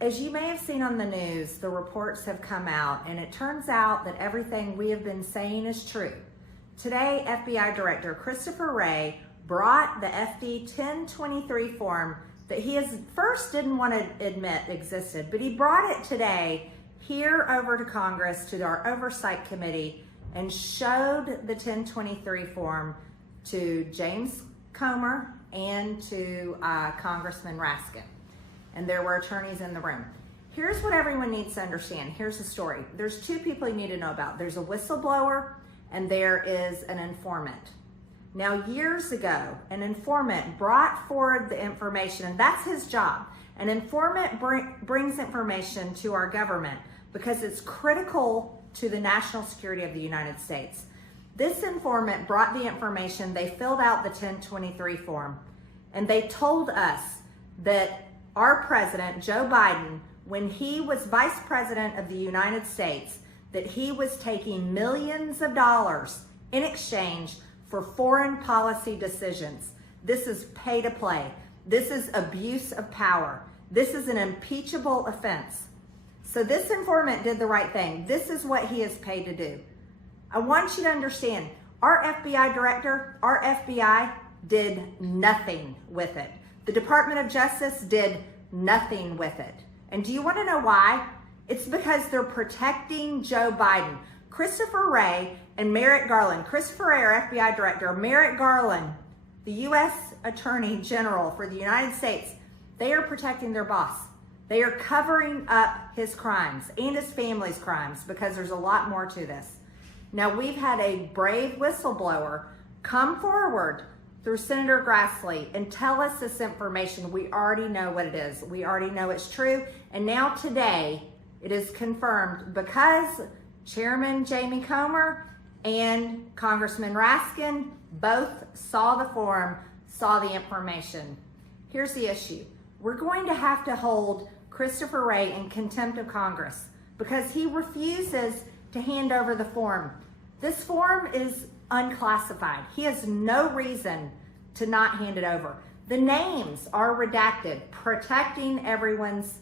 As you may have seen on the news, the reports have come out, and it turns out that everything we have been saying is true. Today, FBI Director Christopher Wray brought the FD 1023 form that he first didn't want to admit existed, but he brought it today here over to Congress, to our Oversight Committee, and showed the 1023 form to James Comer and to Congressman Raskin. And there were attorneys in the room. Here's what everyone needs to understand. Here's the story. There's two people you need to know about. There's a whistleblower and there is an informant. Now, years ago, an informant brought forward the information, and that's his job. An informant brings information to our government because it's critical to the national security of the United States. This informant brought the information, they filled out the 1023 form, and they told us that our president, Joe Biden, when he was vice president of the United States, that he was taking millions of dollars in exchange for foreign policy decisions. This is pay to play. This is abuse of power. This is an impeachable offense. So this informant did the right thing. This is what he is paid to do. I want you to understand, our FBI director, our FBI did nothing with it. The Department of Justice did nothing with it. And do you want to know why? It's because they're protecting Joe Biden. Christopher Wray and Merrick Garland, Christopher Wray, our FBI director, Merrick Garland, the U.S. Attorney General for the United States, they are protecting their boss. They are covering up his crimes and his family's crimes, because there's a lot more to this. Now, we've had a brave whistleblower come forward through Senator Grassley and tell us this information. We already know what it is. We already know it's true. And now today, it is confirmed because Chairman Jamie Comer and Congressman Raskin both saw the form, saw the information. Here's the issue. We're going to have to hold Christopher Wray in contempt of Congress because he refuses to hand over the form. This form is unclassified. He has no reason to not hand it over. The names are redacted, protecting everyone's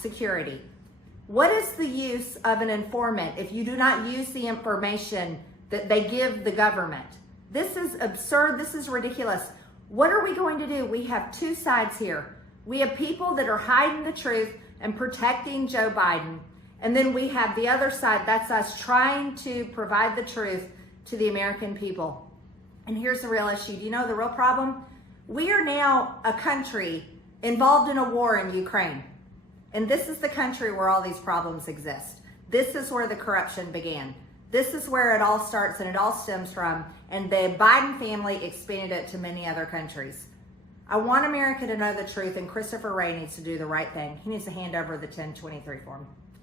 security. What is the use of an informant if you do not use the information that they give the government? This is absurd. This is ridiculous. What are we going to do? We have two sides here. We have people that are hiding the truth and protecting Joe Biden. And then we have the other side, that's us trying to provide the truth to the American people. And here's the real issue. Do you know the real problem? We are now a country involved in a war in Ukraine. And this is the country where all these problems exist. This is where the corruption began. This is where it all starts and it all stems from. And the Biden family expanded it to many other countries. I want America to know the truth, and Christopher Wray needs to do the right thing. He needs to hand over the 1023 form.